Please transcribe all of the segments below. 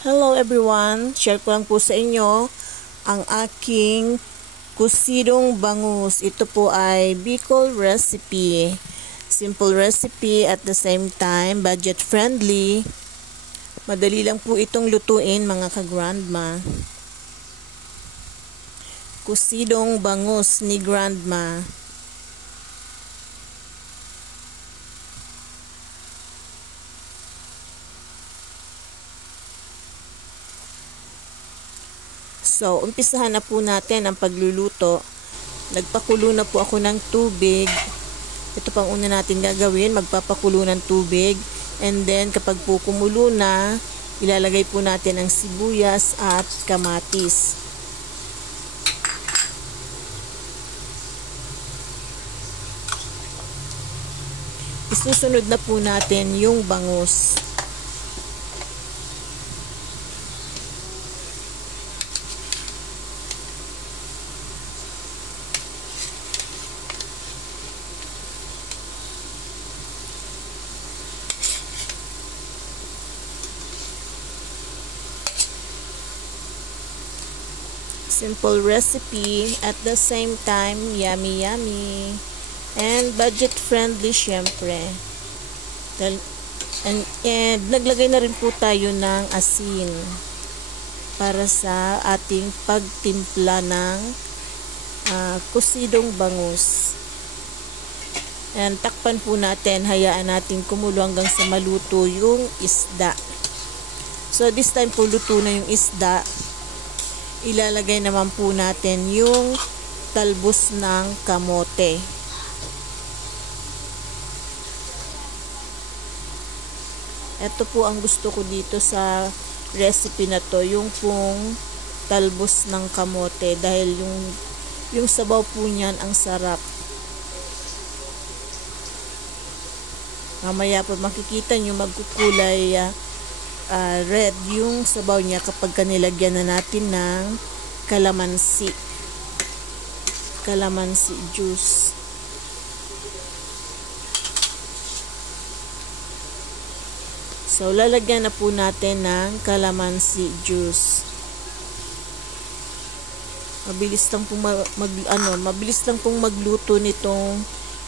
Hello everyone! Share ko lang po sa inyo ang aking kusidong bangus. Ito po ay Bicol recipe. Simple recipe at the same time budget friendly. Madali lang po itong lutuin mga ka-grandma. Kusidong bangus ni grandma. So, umpisahan na po natin ang pagluluto. Nagpakulo na po ako ng tubig. Ito pang una natin gagawin, magpapakulo ng tubig. And then, kapag po kumulo na, ilalagay po natin ang sibuyas at kamatis. Isusunod na po natin yung bangus. Simple recipe, at the same time, yummy yummy. And budget friendly syempre. And naglagay na rin po tayo ng asin para sa ating pagtimpla ng kusidong bangus. And takpan po natin, hayaan natin kumulo hanggang sa maluto yung isda. So this time po luto na yung isda. Ilalagay naman po natin yung talbos ng kamote. Ito po ang gusto ko dito sa recipe na to, yung pong talbos ng kamote, dahil yung sabaw po niyan ang sarap. Mamaya po makikita nyo magkukulay red yung sabaw niya kapag kanilagyan na natin ng kalamansi juice. So lalagyan na po natin ng kalamansi juice. Mabilis lang pong magluto nitong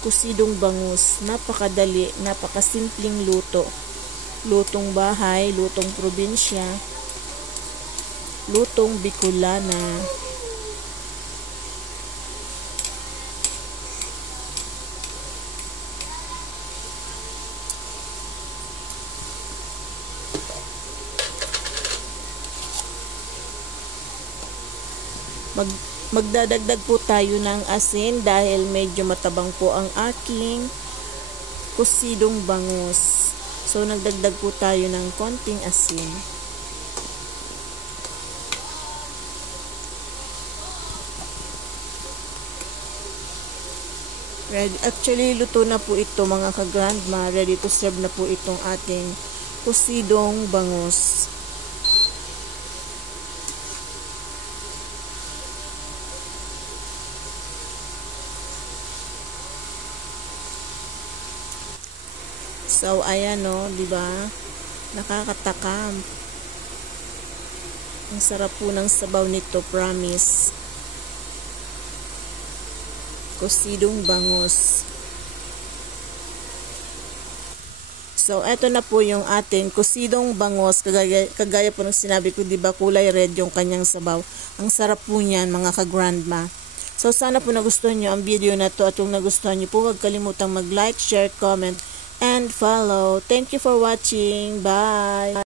kusidong bangus. Napakadali, napakasimpleng luto. Lutong bahay, lutong probinsya, lutong Bicolana. Magdadagdag po tayo ng asin dahil medyo matabang po ang aking kusidong bangus. So, nagdagdag po tayo ng konting asin. Ready. Actually, luto na po ito mga ka-grandma. Ready to serve na po itong ating kusidong bangus. So, ayan o, di ba? Nakakatakam. Ang sarap po ng sabaw nito, promise. Kusidong bangus. So, eto na po yung ating kusidong bangus. Kagaya po ng sinabi ko, di ba, kulay red yung kanyang sabaw. Ang sarap po niyan, mga ka-grandma. So, sana po nagustuhan nyo ang video na to. At kung nagustuhan nyo po, huwag kalimutang mag-like, share, comment, and follow. Thank you for watching. Bye!